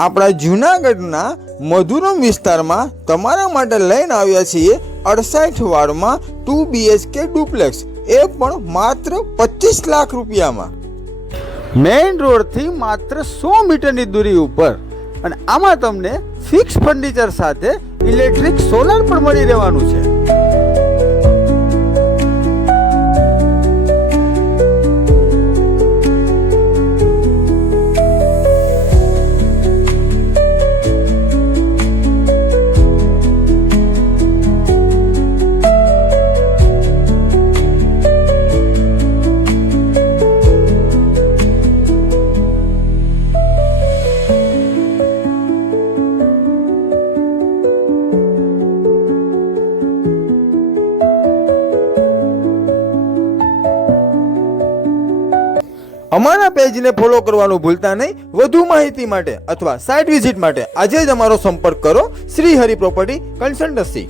આપણા જૂનાગઢના મધુરમ વિસ્તારમાં તમારા માટે લઈને આવ્યા છીએ 68 વાળમાં 2 BHK ડુપ્લેક્સ, એ પણ માત્ર 25 લાખ રૂપિયામાં, મેઇન રોડથી માત્ર 100 મીટરની દૂરી ઉપર. અને આમાં તમને ફિક્સ ફર્નિચર સાથે ઇલેક્ટ્રિક સોલર પણ મળી રહેવાનું છે. અમારા પેજને ફોલો કરવાનું ભૂલતા નહીં. વધુ માહિતી માટે અથવા સાઇટ વિઝિટ માટે આજે જ અમારો સંપર્ક કરો. Shri Hari property consultancy.